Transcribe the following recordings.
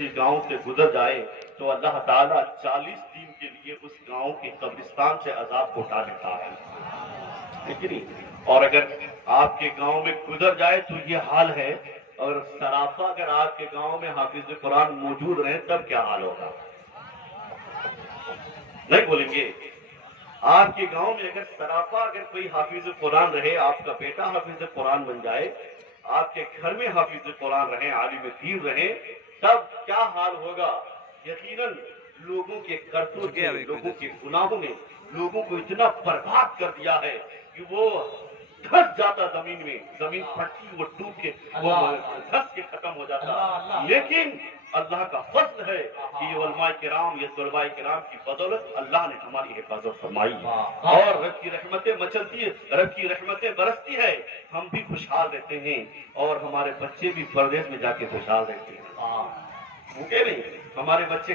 کسی گاؤں سے گزر جائے تو اللہ تعالیٰ 40 دن کے لیے اس گاؤں کے قبرستان سے عذاب کو اٹھا دیتا ہے، ٹھیک ہے نہیں؟ اور اگر آپ کے گاؤں میں گزر جائے تو یہ حال ہے، اور سرافہ اگر آپ کے گاؤں میں حافظ قرآن موجود رہے تب کیا حال ہوگا؟ نہیں بولیں گے؟ آپ کے گاؤں میں اگر سرافہ اگر کوئی حافظ قرآن رہے، آپ کا بیٹا حافظ قرآن بن جائے، آپ کے گھر میں حافظ قرآن رہے، عالم دین رہے، تب کیا حال ہوگا؟ یقیناً لوگوں کے کرتوت نے، لوگوں کے گناہوں نے لوگوں کو اتنا برباد کر دیا ہے کہ وہ دھس جاتا زمین میں، زمین پھٹتی وہ ٹوٹ کے وہ دھس کے ختم ہو جاتا۔ لیکن اللہ کا فضل ہے کہ یہ علماء کرام، یہ طلباء کرام کی بدولت اللہ نے ہماری حفاظت فرمائی اور رب کی رحمتیں مچلتی ہے، رب کی رحمتیں برستی ہے، ہم بھی خوشحال رہتے ہیں اور ہمارے بچے بھی پردیس میں جا کے خوشحال رہتے ہیں، بھوکے نہیں۔ ہمارے بچے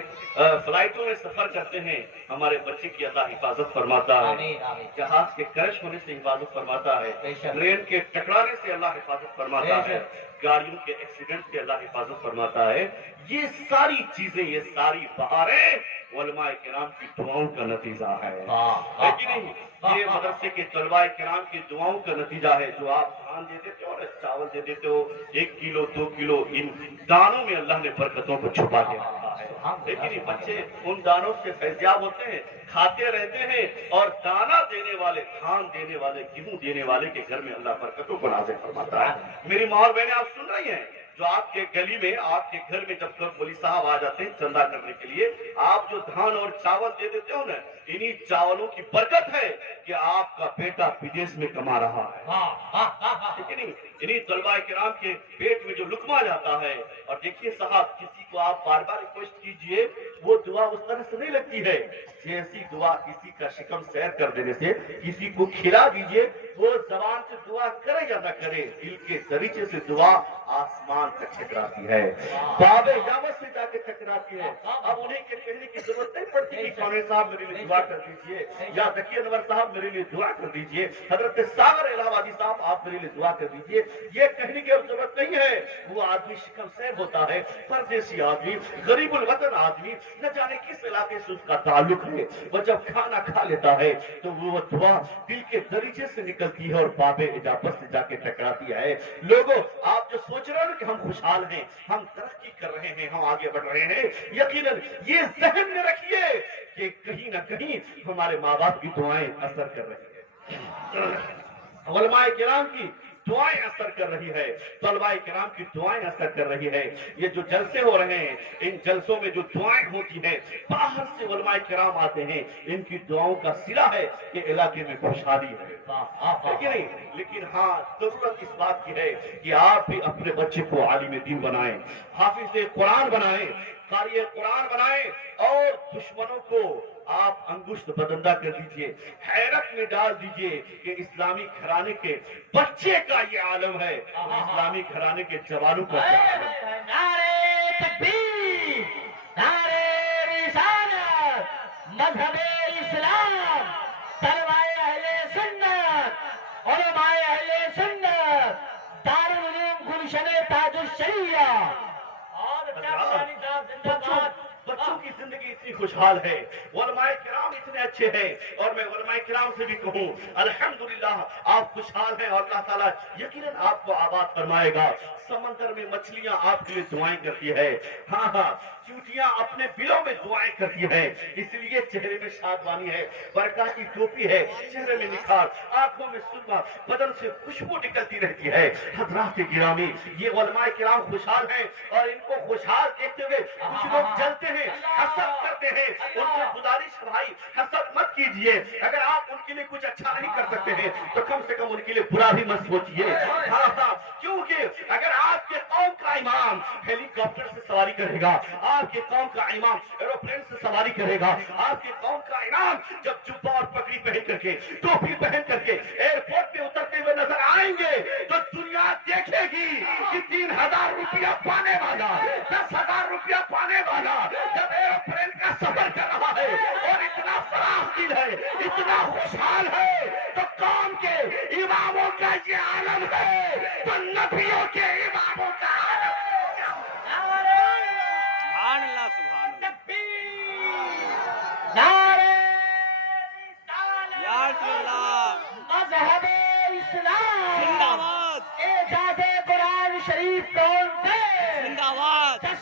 فلائٹوں میں سفر کرتے ہیں، ہمارے بچے کی اللہ حفاظت فرماتا ہے، جہاز کے کرش ہونے سے حفاظت فرماتا ہے، ٹرین کے ٹکرانے سے اللہ حفاظت فرماتا ہے، گاڑیوں کے ایکسیڈنٹ سے اللہ حفاظت فرماتا ہے۔ یہ ساری چیزیں، یہ ساری بہاریں علماء کرام کی دعاؤں کا نتیجہ ہے کہ نہیں؟ یہ مدرسے کے طلباء کرام کی دعاؤں کا نتیجہ ہے۔ جو آپ دھان دے دیتے ہو اور چاول دے دیتے ہو 1 کلو 2 کلو، ان دانوں میں اللہ نے برکتوں کو چھپا کے رکھا ہے، لیکن یہ بچے ان دانوں سے فیضیاب ہوتے ہیں، کھاتے رہتے ہیں، اور دانا دینے والے، دھان دینے والے، گیہوں دینے والے کے گھر میں اللہ برکتوں کو نازل فرماتا ہے۔ میری ماں اور بہنیں آپ سن رہی ہیں؟ جو آپ کے گلی میں، آپ کے گھر میں جب تک مولوی صاحب آ جاتے ہیں چندہ کرنے کے لیے، آپ جو دھان اور چاول دے دیتے ہو نا، انہی چاولوں کی برکت ہے کہ آپ کا بیٹا بدیش میں کما رہا ہے، ٹھیک ہے نہیں؟ انہی طلباء کرام کے پیٹ میں جو لقمہ جاتا ہے، اور دیکھیے صاحب، کسی کو آپ بار بار ریکویسٹ کیجئے، وہ دعا اس طرح سے نہیں لگتی ہے جیسی دعا کسی کا شکم سیر کر دینے سے، کسی کو کھلا دیجئے، وہ زبان سے دعا کرے یا نہ کرے، دل کے دریچے سے دعا آسمان تک ٹکراتی ہے، باب اجابت سے جا کے ٹکراتی ہے۔ اب انہیں کے کہنے کی ضرورت نہیں پڑتی کہ قانونی صاحب میرے لیے دعا کر دیجئے، یا ذکی انور صاحب میرے لیے دعا کر دیجئے، حضرت ساغر الہ آبادی صاحب آپ میرے لیے دعا کر دیجئے، یہ کہنے کی ضرورت نہیں ہے۔ وہ آدمی شکم سیر ہوتا ہے، پردیسی آدمی، غریب الوطن آدمی، نہ جانے کس علاقے سے اس کا تعلق ہے، وہ جب کھانا کھا لیتا ہے تو وہ دعا دل کے دریچے سے نکلتی ہے اور باب اجابت سے جا کے ٹکراتی ہے۔ لوگوں، آپ جو سوچ رہے ہیں کہ ہم خوشحال ہیں، ہم ترقی کر رہے ہیں، ہم آگے بڑھ رہے ہیں، یقیناً یہ ذہن میں رکھیے کہ کہیں نہ کہیں ہمارے ماں باپ کی دعائیں اثر کر رہی ہیں، علماء کرام کی دعائیں اثر کر رہی ہے، طلباء کرام کی دعائیں اثر کر رہی ہے۔ یہ جو جلسے ہو رہے ہیں، ان جلسوں میں جو دعائیں ہوتی ہیں، باہر سے علماء کرام آتے ہیں، ان کی دعاؤں کا صلہ ہے کہ علاقے میں خوشحالی ہے کہ نہیں؟ لیکن ہاں، ضرورت اس بات کی ہے کہ آپ بھی اپنے بچے کو عالم دین بنائیں، حافظ قرآن بنائیں، قاری قرآن بنائیں، اور دشمنوں کو آپ انگشت بدندہ کر دیجئے، حیرت میں ڈال دیجئے کہ اسلامی گھرانے کے بچے کا یہ عالم ہے، اسلامی گھرانے کے جوانوں کا کیا عالم ہے۔ نعرے تکبیر، نعرے رسالت، مذہب اسلام، طلباء اہل سنت، علماء اہل سنت، دارالعلوم گلشن تاج الشریعہ، بچوں کی زندگی اتنی خوشحال ہے، علماء کرام اتنے اچھے ہیں، اور میں علماء کرام سے بھی کہوں الحمدللہ آپ خوشحال ہیں، اور اللہ تعالیٰ یقیناً آپ کو آباد فرمائے گا۔ سمندر میں مچھلیاں آپ کے لیے دعائیں کرتی ہے، ہاں ہاں، چیونٹیاں اپنے بلوں میں دعائیں کرتی ہیں، اس لیے چہرے میں شادمانی ہے، برکات کی ٹوپی ہے، چہرے میں نکھار، آنکھوں میں سرما، بدن سے خوشبو نکلتی رہتی ہے۔ حضرات گرامی، یہ علماء کرام خوشحال ہیں، اور ان کو خوشحال دیکھتے ہوئے کچھ لوگ جلتے ہیں، حسد کرتے ہیں۔ ان سے گزارش بھائی، حسد مت کیجئے، اگر آپ ان کے لیے کچھ اچھا نہیں کر سکتے ہیں تو کم سے کم ان کے لیے برا بھی مت سوچیے، ہاں ہاں، کیونکہ اگر آپ کے قوم کا امام ہیلی کاپٹر سے سواری کرے گا، آپ کے قوم کا امام ایروپلین سے سواری کرے گا، آپ کے قوم کا امام جب جبہ اور پگڑی پہن کر کے، ٹوپی پہن کر کے ایئرپورٹ پہ اترتے ہوئے نظر آئیں گے تو دنیا دیکھے گی کہ 3000 روپیہ پانے والا، 10,000 روپیہ پانے والا جب ایروپلین کا سفر کر رہا ہے اور اتنا فراخ دل ہے، اتنا خوشحال ہے، تو قوم کے اماموں کا یہ عالم ہے تو نبیوں کے اماموں کا عالم ہے۔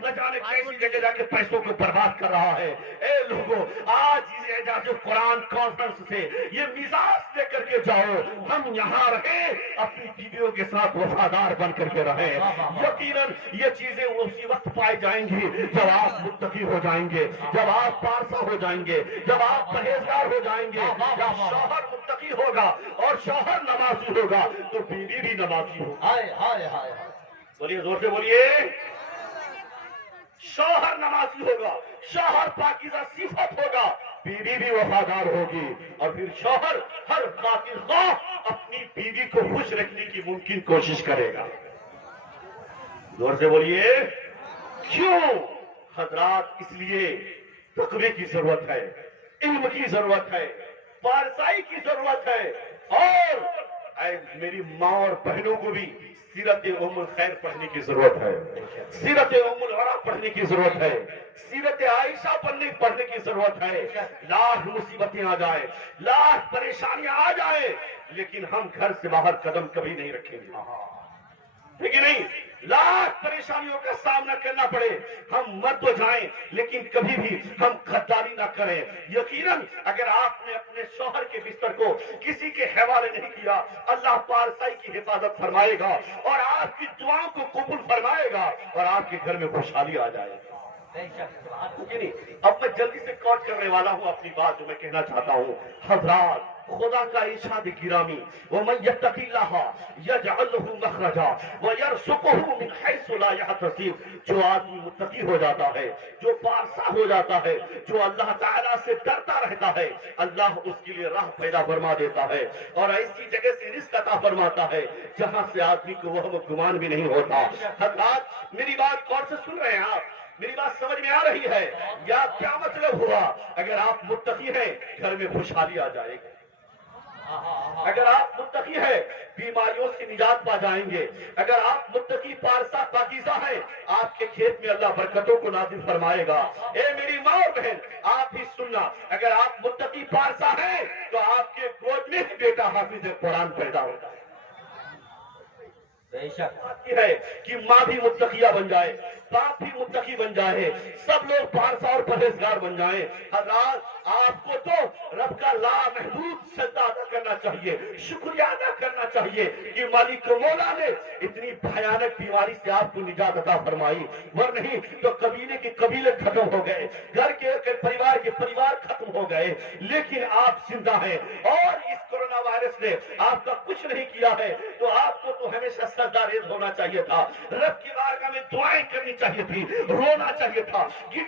نہ جانے کیسی جگہ جا کے پیسوں کو برباد کر رہا ہے۔ اے لوگوں، آج اس اعجاز قرآن کانفرنس سے یہ مزاج لے کر کے جاؤ، ہم یہاں رہیں، اپنی بیویوں کے ساتھ وفادار بن کر کے رہیں۔ یقیناً یہ چیزیں اسی وقت پائی جائیں گی جب آپ متقی ہو جائیں گے، جب آپ پارسا ہو جائیں گے، جب آپ پرہیزگار ہو جائیں گے۔ جب شوہر متقی ہوگا اور شوہر نمازی ہوگا تو بیوی بھی نمازی ہوگی۔ ہائے ہائے ہائے بولیے، زور سے بولیے۔ شوہر نمازی ہوگا، شوہر پاکیزہ صفت ہوگا، بیوی بھی وفادار ہوگی، اور پھر شوہر ہر قاتل خواہ اپنی بیوی کو خوش رکھنے کی ممکن کوشش کرے گا۔ زور سے بولیے۔ کیوں حضرات؟ اس لیے تقوی کی ضرورت ہے، علم کی ضرورت ہے، پارسائی کی ضرورت ہے، اور اے میری ماں اور بہنوں کو بھی سیرت ام الخیر پڑھنے کی ضرورت ہے، سیرت ام الورا پڑھنے کی ضرورت ہے، سیرت عائشہ پڑھنے کی ضرورت ہے۔ لاکھ مصیبتیں آ جائیں، لاکھ پریشانیاں آ جائیں، لیکن ہم گھر سے باہر قدم کبھی نہیں رکھیں گے، لیکن نہیں، لاکھ پریشانیوں کا سامنا کرنا پڑے، ہم مر تو جائیں لیکن کبھی بھی ہم غداری نہ کریں۔ یقیناً اگر آپ نے اپنے شوہر کے بستر کو کسی کے حوالے نہیں کیا، اللہ پارسائی کی حفاظت فرمائے گا اور آپ کی دعاؤں کو قبول فرمائے گا اور آپ کے گھر میں خوشحالی آ جائے گی۔ اب میں جلدی سے کوٹ کرنے والا ہوں اپنی بات جو میں کہنا چاہتا ہوں۔ حضرات، خدا کا ارشاد گرامی، وَمَن يَتَّقِ اللَّهَ يَجْعَلْ لَهُ مَخْرَجًا وَيَرْزُقْهُ مِنْ حَيْثُ لَا يَحْتَسِبُ۔ جو آدمی متقی ہو جاتا ہے، جو پارسا ہو جاتا ہے، جو اللہ تعالیٰ سے ڈرتا رہتا ہے، اللہ اس کے لیے راہ پیدا فرما دیتا ہے اور ایسی جگہ سے رزق عطا فرماتا ہے جہاں سے آدمی کو وہم و گمان بھی نہیں ہوتا۔ حضرات، میری بات غور سے سن رہے ہیں آپ؟ میری بات سمجھ میں آ رہی ہے یا کیا مطلب ہوا؟ اگر آپ متقی ہیں گھر میں خوشحالی آ جائے گی، اگر آپ متقی ہیں بیماریوں سے نجات پا جائیں گے، اگر آپ متقی پارسا پاکیزہ ہیں آپ کے کھیت میں اللہ برکتوں کو نازل فرمائے گا۔ اے میری ماں اور بہن، آپ بھی سننا، اگر آپ متقی پارسا ہیں تو آپ کے گود میں بیٹا حافظ قرآن پیدا ہوگا۔ بے شک ہے کہ ماں بھی متقیہ بن جائے، باپ بھی متقی بن جائے، سب لوگ پارسا اور پرہیزگار بن جائیں۔ حضرات، آپ کو تو رب کا لامحدود سجدہ ادا کرنا چاہیے، شکریہ ادا کرنا چاہیے کہ مالک مولا نے اتنی بھیانک بیماری سے آپ کو نجات عطا فرمائی، ور نہیں تو قبیلے کے قبیلے ختم ہو گئے، گھر کے پریوار کے پریوار ختم ہو گئے، لیکن آپ زندہ ہیں اور اس کورونا وائرس نے آپ کا کچھ نہیں کیا ہے، تو آپ کو تو ہمیشہ سجدہ ریز ہونا چاہیے تھا، رب کی بارگاہ میں دعائیں کرنی چاہیے تھی، رونا چاہیے تھا، گڑ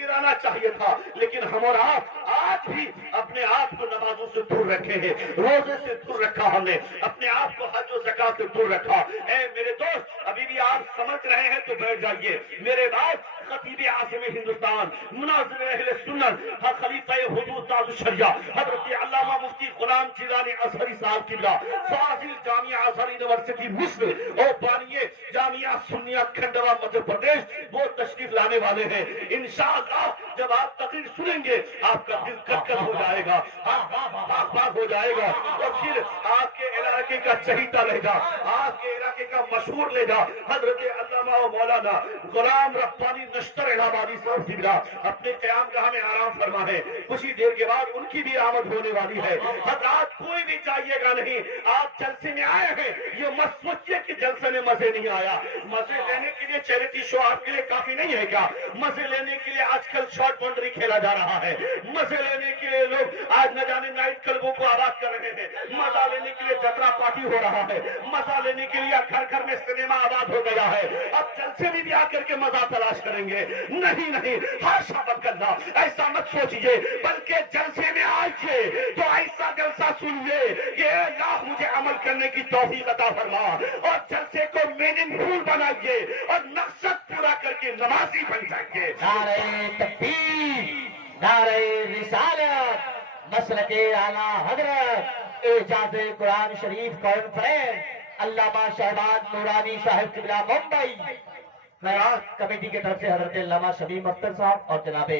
گڑانا چاہیے تھا، لیکن ہم اور آپ آج بھی اپنے آپ کو نمازوں سے دور رکھے ہیں، روزے سے دور رکھا، ہم نے اپنے آپ کو حج و زکات سے دور رکھا۔ اے میرے دوست، ابھی بھی آپ سمجھ رہے ہیں تو بیٹھ جائیے، میرے بعد خطیب اعظم ہندوستان، مناظر اہل سنت، خلیفہ حضور تاج الشریعہ حضرت علامہ مفتی غلام جیلانی ازہری صاحب قبلہ، فاضل جامعہ ازہر یونیورسٹی مصر اور بانی جامعہ سنیہ کھنڈوا مدھیہ پردیش، وہ تشریف لانے والے ہیں۔ انشاءاللہ جب آپ تقریر سنیں گے آپ کا دل کٹ ہو جائے گا، پاک ہو جائے گا، اور پھر آپ کے علاقے کا چہیتا لہجہ، آپ کے علاقے کا مشہور لہجہ حضرت علامہ و مولانا غلام ربانی نشتر الہ آبادی صاحب قبلہ اپنے قیام گاہ میں آرام فرما ہے، کچھ ہی دیر کے بعد ان کی بھی آمد ہونے والی ہے۔ حضرات، کوئی بھی چاہیے گا نہیں، آپ جلسے میں آئے ہیں، یہ مت سوچیے کہ جلسے میں مزے نہیں آیا، مزے لینے کے لیے چیریٹی شو آپ کے لیے کافی نہیں ہے کیا؟ مزے لینے کے لیے آج کل شارٹ باؤنڈری کھیلا جا رہا ہے، مزے لینے کے لیے لوگ آج نہ جانے نائٹ کلبوں کو آباد کر رہے ہیں، مزہ لینے کے لیے جترا پارٹی ہو رہا ہے، مزہ لینے کے لیے گھر گھر میں سنیما آباد ہو گیا ہے، اب جلسے میں بھی آ کر کے مزہ تلاش کریں گے؟ نہیں نہیں، ہاشا بکلا، ایسا مت سوچیے، بلکہ جلسے میں آئیے تو ایسا جلسہ سنیے کہ اے اللہ مجھے عمل کرنے کی توفیق عطا فرما، اور جلسے کو میننگ فل بنائیے اور مقصد پورا کر کے نمازی بن جائیے۔ نعرہ تکبیر، نعرہ رسالت، مسلک اعلیٰ حضرت اعجاز قرآن شریف کانفرنس، علامہ شہباز نورانی صاحب قبلہ ممبئی، خیرات کمیٹی کی طرف سے حضرت علامہ شمیم اختر صاحب اور جناب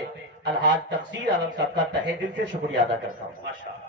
الحاج تقصیر عالم صاحب کا تہہ دل سے شکریہ ادا کرتا ہوں۔ ماشاءاللہ۔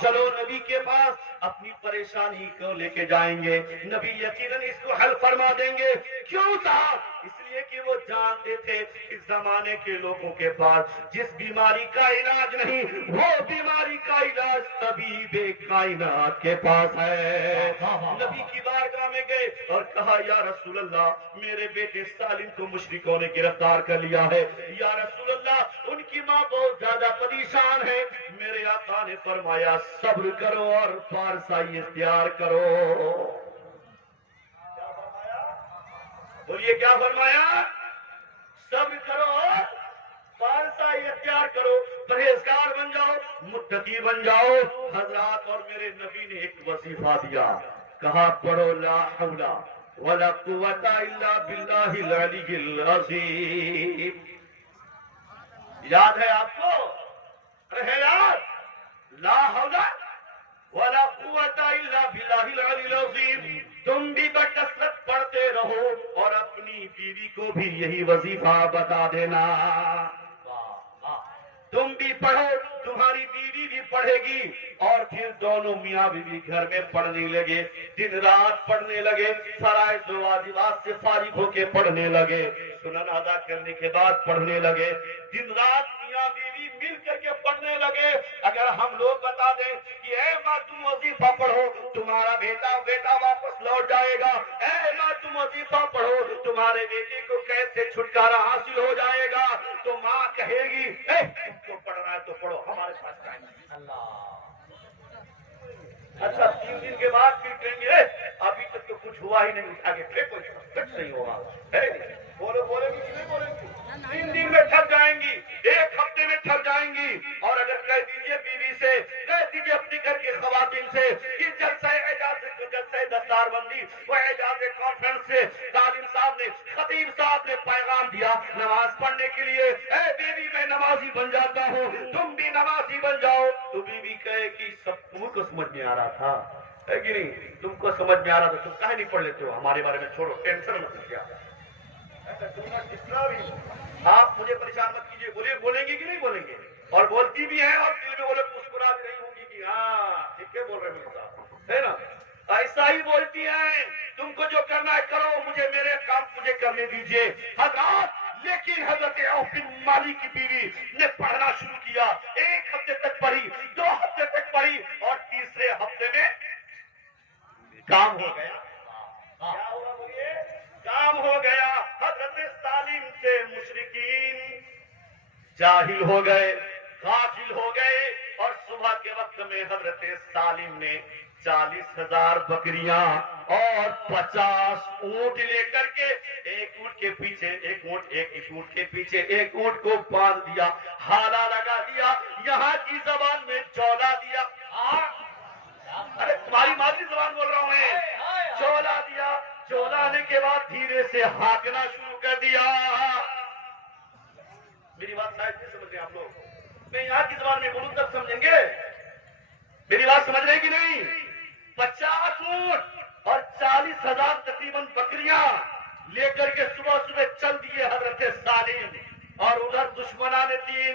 چلو نبی کے پاس اپنی پریشانی کو لے کے جائیں گے, نبی یقیناً اس کو حل فرما دیں گے. کیوں صاحب؟ اس لیے کہ وہ جانتے تھے اس زمانے کے لوگوں کے پاس جس بیماری کا علاج نہیں, وہ بیماری کا علاج طبیب کائنات کے پاس ہے. نبی کی بارگاہ میں گئے اور کہا یا رسول اللہ, میرے بیٹے سالم کو مشرکوں نے گرفتار کر لیا ہے. یا رسول اللہ, ان کی ماں بہت زیادہ پریشان ہے. میرے آقا نے فرمایا صبر کرو اور پارسائی اختیار کرو. کیا فرمایا؟ بولیے کیا فرمایا؟ صبر کرو اور پارسائی اختیار کرو, پرہیزگار بن جاؤ, متقی بن جاؤ. حضرات اور میرے نبی نے ایک وظیفہ دیا, کہا پڑھو لا حول ولا قوت الا باللہ العلی العظیم. یاد ہے آپ کو؟ ارے یاد, لا حول ولا قوت الا باللہ العلی العظیم. تم بھی بکثرت پڑھتے رہو اور اپنی بیوی کو بھی یہی وظیفہ بتا دینا. تم بھی پڑھو, تمہاری بیوی بھی پڑھے گی, اور پھر دونوں میاں بیوی گھر میں پڑھنے لگے, دن رات پڑھنے لگے, فرائض و واجبات سے فارغ ہو کے پڑھنے لگے, سنن ادا کرنے کے بعد پڑھنے لگے, دن رات میاں بیوی مل کر کے پڑھنے لگے. اگر ہم لوگ بتا دیں کہ اے ماں تم وظیفہ پڑھو, تمہارا بیٹا واپس لوٹ جائے گا, اے ماں تم وظیفہ پڑھو, تمہارے بیٹے کو قید سے چھٹکارا حاصل ہو جائے گا, تو ماں کہے گی اے تم کو پڑھنا ہے تو پڑھو, ہمارے پاس ٹائم نہیں. اللہ. اچھا 3 دن کے بعد پھر کہیں گے ابھی تک تو کچھ ہوا ہی نہیں, اٹھا کے پھینکو, کچھ نہیں ہوا. بولو بولے گی نہیں بولے گی؟ 3 دن میں تھک جائیں گی, 1 ہفتے میں تھک جائیں گی. اور اگر کہہ دیجیے بیوی سے, کہہ دیجیے اپنی گھر کی خواتین سے کہ جلسہ دستار بندی وہ اعجاز کانفرنس سے تعلیم صاحب نے, خطیب صاحب نے پیغام دیا نماز پڑھنے کے لیے, اے بیوی میں نمازی بن جاتا ہوں, تم بھی نمازی بن جاؤ. تو بیوی کہے کہ سب تم کو سمجھ میں آ رہا تھا ہے کہ نہیں, تم کو سمجھ میں آ رہا تھا, تم کہے نہیں پڑھ لیتے ہو, ہمارے بارے میں چھوڑو, ٹینشن مت کیا. آپ مجھے پریشان مت کیجیے. بولیں گے کہ نہیں بولیں گے؟ اور بولتی بھی ہیں اور دل میں بولے مسکرا بھی نہیں ہوگی کہ ہاں ٹھیک ہے بول رہے ہیں صاحب, ہے نا, ایسا ہی بولتی ہیں. تم کو جو کرنا ہے کرو, مجھے میرے کام مجھے کرنے دیجیے. حضرات لیکن حضرت عوف بن مالک کی بیوی نے پڑھنا شروع کیا, 1 ہفتے تک پڑھی, 2 ہفتے تک پڑھی, اور تیسرے ہفتے میں کام ہو گیا. کیا ہوا بولیے؟ کام ہو گیا. حضرت سالم سے مشرکین جاہل ہو گئے, غافل ہو گئے, اور صبح کے وقت میں حضرت سالم نے 40,000 بکریاں اور 50 اونٹ لے کر کے, ایک اونٹ کے پیچھے ایک اونٹ, ایک اونٹ کے پیچھے ایک اونٹ کو باندھ دیا, حالا لگا دیا, یہاں کی زبان میں چولا دیا. ارے تمہاری مادری زبان بول رہا ہوں میں, چولا دیا. چولانے کے بعد دھیرے سے ہانکنا شروع کر دیا. میری بات شاید نہیں سمجھ رہے آپ لوگ, میں یہاں کی زبان میں بولوں تب سمجھیں گے. میری بات سمجھ رہے کہ نہیں؟ 50 اونٹ اور 40,000 تقریباً بکریاں لے کر کے صبح چل دیے حضرت سالم, اور ادھر دشمنان دین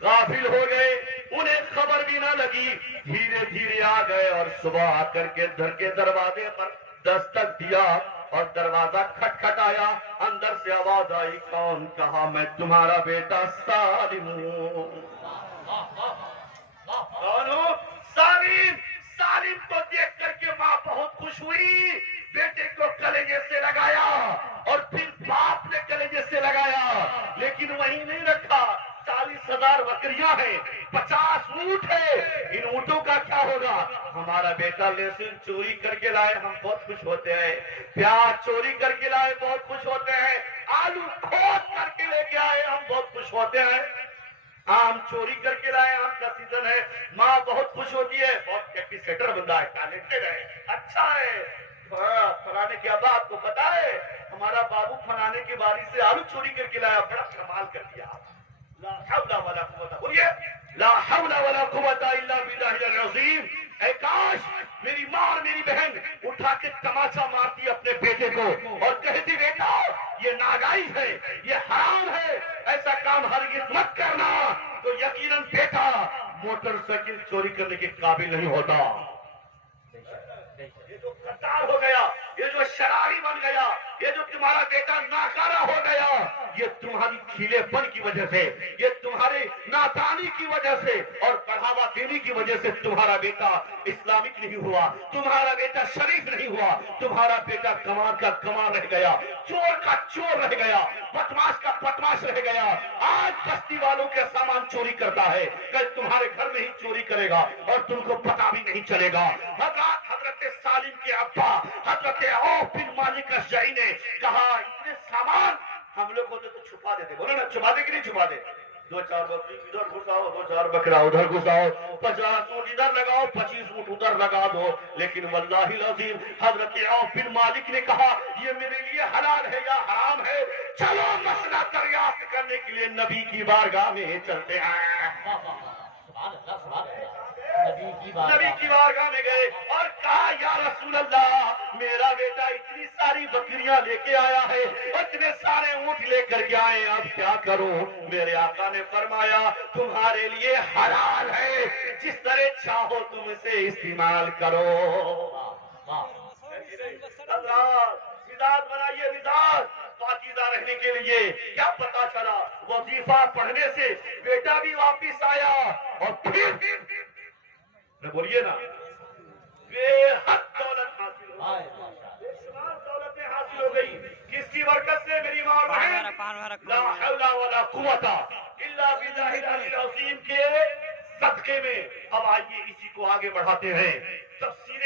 غافل ہو گئے, انہیں خبر بھی نہ لگی, دھیرے دھیرے آ گئے اور صبح آ کر کے گھر کے دروازے پر دستک دیا, اور دروازہ کھٹکھٹایا. اندر سے آواز آئی, کون؟ کہا میں تمہارا بیٹا سالم ہوں. کون ہوں؟ سالم. سالم کو دیکھ کر کے ماں بہت خوش ہوئی, بیٹے کو کلیجے سے لگایا, اور پھر باپ نے کلیجے سے لگایا, لیکن وہیں نہیں رکھا. 40,000 بکریاں ہیں, 50 اونٹ ہے, ان اونٹوں کا کیا ہوگا؟ ہمارا بیٹا لہسن چوری کر کے لائے, ہم بہت خوش ہوتے ہیں. پیاز چوری کر کے لائے, بہت خوش ہوتے ہیں. آلو کھود کر کے لے کے آئے, ہم بہت خوش ہوتے ہیں. آم چوری کر کے لائے, آم کا سیزن ہے, ماں بہت خوش ہوتی ہے. بہت کیپیسیٹر بندہ ہے, ٹیلنٹڈ ہے, اچھا ہے. فلانے کے ابا آپ کو پتا ہے ہمارا بابو فلانے کی باری سے آلو چوری کر کے لایا, بڑا کمال کر دیا. لا حول ولا قوت, بولیے لا حول ولا قوت الا باللہ العظیم. اے کاش میری ماں اور میری بہن اٹھا کے تماچا مارتی اپنے بیٹے کو اور کہتی بیٹا یہ ناجائز ہے, یہ حرام ہے, ایسا کام ہرگز مت کرنا. تو یقیناً بیٹا موٹر سائیکل چوری کرنے کے قابل نہیں ہوتا. یہ جو غدار ہو گیا, یہ جو شراری بن گیا, یہ جو تمہارا بیٹا ناکارہ ہو گیا, یہ تمہاری کھیلے پن کی وجہ سے, یہ تمہاری نادانی کی وجہ سے اور بڑھاوا دینے کی وجہ سے تمہارا بیٹا اسلامک نہیں ہوا, تمہارا بیٹا شریف نہیں ہوا, تمہارا بیٹا کمار کا کمار رہ گیا, چور کا چور رہ گیا, بدماش کا بدماش رہ گیا. آج بستی والوں کے سامان چوری کرتا ہے, کل تمہارے گھر میں ہی چوری کرے گا اور تم کو پتا بھی نہیں چلے گا. حضرت سالم کے ابا حضرت عوف بن مالک اشجعی نے کہا اتنے سامان ہم لوگ کو تو چھپا دیتے. بولو نا, چھپا دے کہ نہیں چھپا دے؟ 2-4 بکری ادھر گھساؤ, 2-4 بکرا ادھر گھساؤ, 50 اونٹ ادھر لگاؤ, 25 اونٹ ادھر لگا دو. لیکن واللہ العظیم حضرت عوف بن مالک نے کہا یہ میرے لیے حلال ہے یا حرام ہے, چلو مسئلہ دریافت کرنے کے لیے نبی کی بارگاہ میں چلتے ہیں. نبی کی بارگاہ میں گئے اور کہا یا رسول اللہ, میرا بیٹا اتنی ساری بکریاں لے کے آیا ہے, اتنے سارے اونٹ لے کر کے آئے, اب کیا کروں؟ میرے آقا نے فرمایا تمہارے لیے حلال ہے, جس طرح چاہو تم اسے استعمال کرو. مزاج بنائیے, مزاج پاکیزہ رہنے کے لیے. کیا پتا چلا وظیفہ پڑھنے سے بیٹا بھی واپس آیا اور پھر بولیے نا بے حد دولت حاصل ہو گئی, دولتیں حاصل ہو گئی. کس کی برکت سے میری ماں اور بہن؟ لا حول ولا قوت الا باللہ العلی العظیم کے صدقے میں. اب آئیے اسی کو آگے بڑھاتے ہیں. تفسیر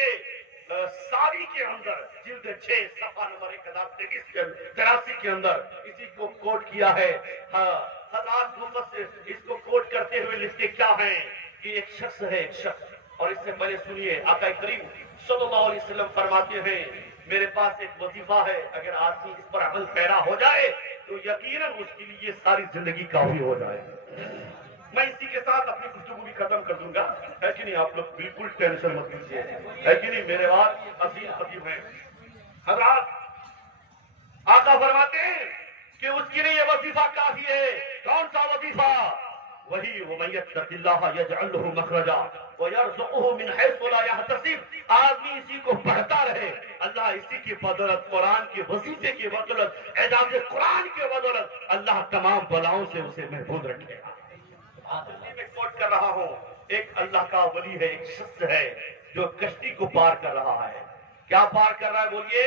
ساری کے اندر جلد 6 صفحہ نمبر 1083 کے اندر اسی کو کوٹ کیا ہے. حضرات مفسر اس کو کوٹ کرتے ہوئے لکھتے کیا ہیں کہ ایک شخص ہے, ایک شخص, اور اس سے پہلے سنیے آقا کریم صلی اللہ علیہ وسلم فرماتے ہیں میرے پاس ایک وظیفہ ہے, اگر آدمی اس پر عمل پیرا ہو جائے تو یقیناً اس کے لیے ساری زندگی کافی ہو جائے. میں اسی کے ساتھ اپنی گفتگو بھی ختم کر دوں گا, ہے کہ نہیں؟ آپ لوگ بالکل ٹینشن مت لیجیے, ہے کہ نہیں؟ میرے بعد عظیم خطیب ہیں. حضرات آقا فرماتے ہیں کہ اس کے لیے یہ وظیفہ کافی ہے. کون سا وظیفہ؟ وہی وَمَن يَتَّقِ اللَّهَ يَجْعَلْ لَهُ مَخْرَجًا وَيَرْزُقْهُ مِنْ حَيْثُ لَا يَحْتَسِبُ. آدمی اسی کو پڑھتا رہے, اللہ اسی کی بدولت, قرآن کے وظیفے کی بدولت, اعجاز قرآن کے بدولت اللہ تمام بلاؤں سے اسے محفوظ رکھے گا. میں کوٹ کر رہا ہوں, ایک اللہ کا ولی ہے, ایک شخص ہے جو کشتی کو پار کر رہا ہے. کیا پار کر رہا ہے بولیے؟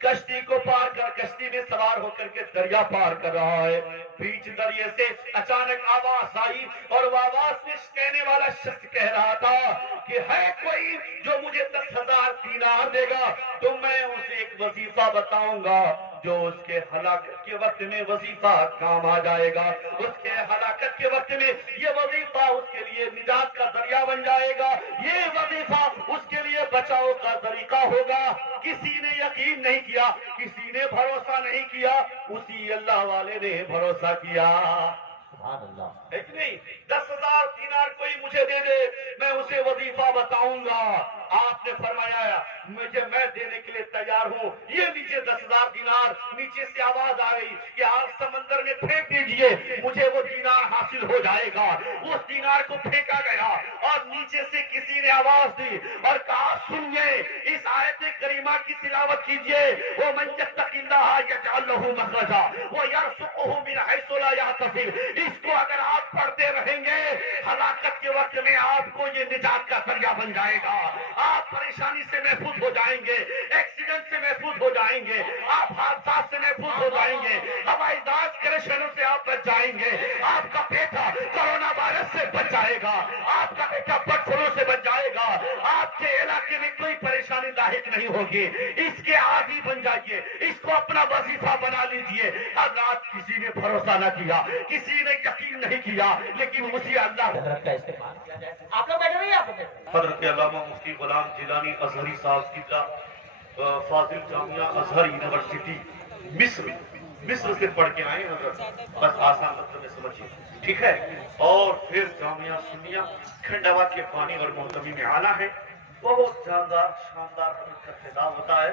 کشتی کو پار کر, کشتی میں سوار ہو کر کے دریا پار کر رہا ہے. بیچ دریا سے اچانک آواز آئی اور وہ آواز سے کہنے والا شخص کہہ رہا تھا کہ ہے کوئی جو مجھے 10,000 دینار دے گا تو میں اسے ایک وظیفہ بتاؤں گا جو اس کے ہلاکت کے وقت میں وظیفہ کام آ جائے گا. اس کے ہلاکت کے وقت میں یہ وظیفہ اس کے لیے نجات کا ذریعہ بن جائے گا, یہ وظیفہ اس کے لیے بچاؤ کا طریقہ ہوگا. کسی نے یقین نہیں کیا, کسی نے بھروسہ نہیں کیا, اسی اللہ والے نے بھروسہ کیا. ایک نہیں 10,000 دینار کوئی مجھے دے دے, میں اسے وظیفہ بتاؤں گا. آپ نے فرمایا میں دینے کے لیے تیار ہوں. یہ نیچے 10,000 دینار, نیچے سے آواز آئی کہ آپ سمندر میں پھینک دیجئے, مجھے وہ دینار حاصل ہو جائے گا. اس دینار کو پھینکا گیا اور نیچے سے کسی نے آواز دی اور کہا سنیے, اس آیت کریمہ کی تلاوت کیجئے. وَمَن يَتَّقِ اللَّهَ يَجْعَلْ لَهُ مَخْرَجًا وَيَرْزُقْهُ مِنْ حَيْثُ لَا يَحْتَسِبُ. اس کو اگر آپ پڑھتے رہیں گے, ہلاکت کے وقت میں آپ کو یہ نجات کا ذریعہ بن جائے گا. آپ پریشانی سے محفوظ ہو جائیں گے, ایکسیڈنٹ سے محفوظ ہو جائیں گے, آپ حادثات سے محفوظ ہو جائیں گے, ہوائی جہاز کریشنوں سے آپ بچ جائیں گے, آپ کا بیٹا کورونا وائرس سے بچ جائے گا, آپ کا بیٹا برڈ فلو سے بچ جائے گا, آپ کے علاقے میں کوئی پریشانی لاحق نہیں ہوگی. اس کے عادی بن جائیے, اس کو اپنا وظیفہ بنا لیجئے. حضرات کسی نے بھروسہ نہ کیا, کسی نے یقین نہیں کیا, لیکن اسی اللہ کا استعمال کیا جائے. آپ لوگ بیٹھے نہیں, آپ حضرت علامہ مفتی غلام جیلانی ازہری صاحب کی فاضل جامعہ ازہر یونیورسٹی مصر سے پڑھ کے آئے حضرت, بس آسان مطلب میں سمجھیے, ٹھیک ہے. اور پھر جامعہ سنیہ کھنڈوا کے پانی اور محتمی میں آنا ہے. بہت شاندار کا خطاب ہوتا ہے.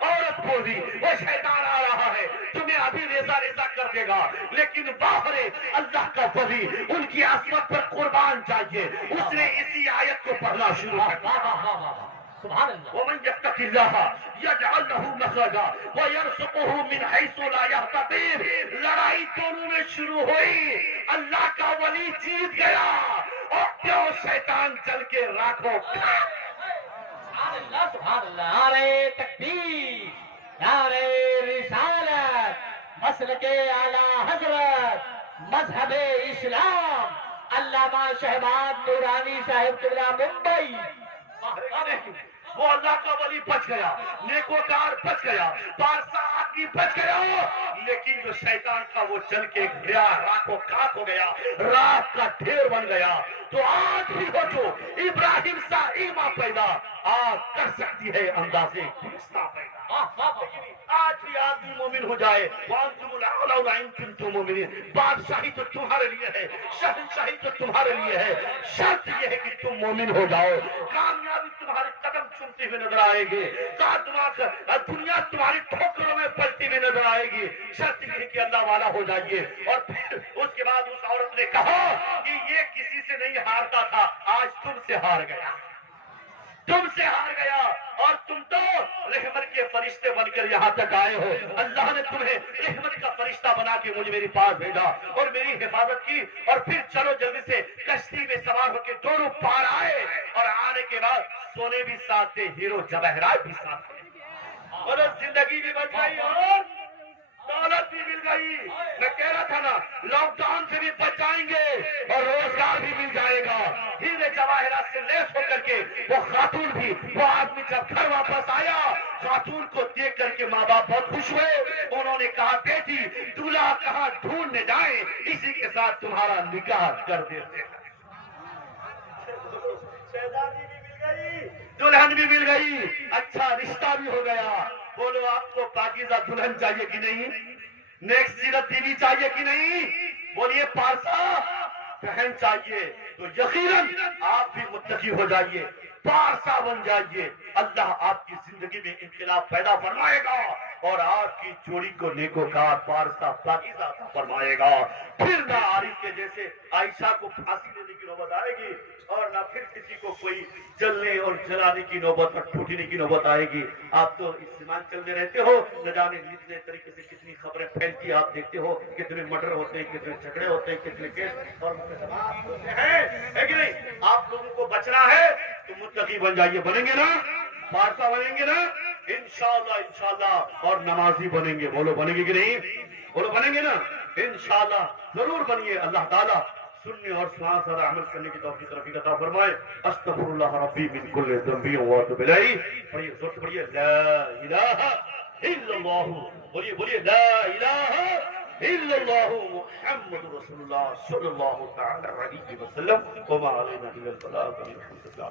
عورت بولی وہ شیطان آ رہا ہے تمہیں ابھی ریزہ ریزہ کر دے گا، لیکن باہر اللہ کا ولی ان کی عصمت پر قربان چاہیے۔ اس نے اسی آیت کو پڑھنا شروع کر دیا، سبحان اللہ۔ ومن يتق الله يجعل له مخرجا ويرزقه من حيث لا يحتسب۔ لڑائی دونوں میں شروع ہوئی، اللہ کا ولی جیت گیا اور کیوں شیطان چل کے راکھو سبحان اللہ سبحان اللہ۔ نعرہ تکبیر، نعرہ رسالت، مسلک اعلی حضرت، مذہب اسلام، علامہ شہباز نورانی صاحب قبلہ ممبئی۔ وہ اللہ کا ولی بچ گیا، نیکوکار بچ گیا، پارسا آدمی بچ گیا، لیکن جو شیطان کا وہ چل کے گیا راکھ و کاک ہو گیا، راکھ کا ڈھیر بن گیا۔ تو آج بھی ہو جو ابراہیم سا ایمان پیدا آج کر سکتی ہے اندازے کیسا پیدا۔ آج بھی آدمی مومن ہو جائے، وانتم الاعلون ان کنتم مومنین، بادشاہی تو تمہارے لیے ہے، شہنشاہی تو تمہارے لیے ہے، شرط یہ ہے کہ تم مومن ہو جاؤ۔ کامیابی تمہارے قدم چومتے ہوئے نظر آئے گی، دنیا تمہاری ٹھوکروں میں پلتی ہوئی نظر آئے گی، شرط یہ ہے کہ اللہ والا ہو جائیے۔ اور پھر اس کے بعد اس عورت نے کہا کہ یہ کسی سے نہیں ہارتا تھا، آج تم سے ہار گیا، تم سے ہار گیا، اور تم تو رحمت کے فرشتے بن کر یہاں تک آئے ہو۔ اللہ نے تمہیں رحمت کا فرشتہ بنا کے مجھے میری پاس بھیجا اور میری حفاظت کی، اور پھر چلو جلدی سے کشتی میں سوار ہو کے دونوں پار آئے، اور آنے کے بعد سونے بھی ساتھ تھے، ہیرو جواہرات بھی ساتھ تھے، اور زندگی بھی بچ گئی اور دولت بھی مل گئی۔ میں کہہ رہا تھا نا لاک ڈاؤن سے بھی بچ جائیں گے اور روزگار بھی مل جائے گا۔ ہیرے جواہرات سے لیس ہو کر کے وہ خاتون بھی، وہ آدمی جب گھر واپس آیا، خاتون کو دیکھ کر کے ماں باپ بہت خوش ہوئے، انہوں نے کہا بیٹی دولہا کہاں ڈھونڈنے جائیں، اسی کے ساتھ تمہارا نکاح کر دیتے ہیں۔ شہزادی بھی مل گئی، دلہن بھی مل گئی، اچھا رشتہ بھی ہو گیا۔ بولو آپ کو پاکیزہ دلہن چاہیے کہ نہیں؟ نیک سیرت بیوی چاہیے کہ نہیں؟ بولیے پارسا بہن چاہیے، تو یقیناً آپ بھی متقی ہو جائیے، پارسا بن جائیے، اللہ آپ کی زندگی میں انقلاب پیدا فرمائے گا اور آپ کی جوڑی کو نیکوکار پارسا پاکیزہ عطا فرمائے گا۔ پھر نہ عارف کے جیسے عائشہ کو پھانسی دینے کی نوبت آئے گی، اور نہ پھر کسی کو کوئی جلنے اور جلانے کی نوبت اور ٹوٹنے کی نوبت آئے گی۔ آپ تو استعمال چلتے رہتے ہو، نہ جانے کتنے طریقے سے کتنی خبریں پھیلتی آپ دیکھتے ہو، کتنے مرڈر ہوتے ہیں، کتنے جھگڑے ہوتے ہیں، کتنے کیس اور مقدمات ہوتے ہیں، ہے کہ نہیں؟ آپ لوگوں کو بچنا ہے تو متقی بن جائیے، بنیں گے نا؟ پارسا بنیں گے نا انشاءاللہ، اور نمازی بنیں گے، بولو بنیں گے کہ نہیں؟ بولو بنیں گے نا انشاءاللہ، ضرور بنیے۔ اللہ تعالیٰ سننے اور سننے پر عمل کرنے کی توفیق رفیق عطا فرمائے۔ استغفر اللہ ربی من کل ذنب واتوب الیہ۔ پڑھیے زور سے پڑھیے لا الہ الا اللہ، بولیے لا الہ الا اللہ محمد رسول اللہ صلی اللہ تعالی علیہ وسلم۔ وما علینا الا البلاغ، الحمد للہ۔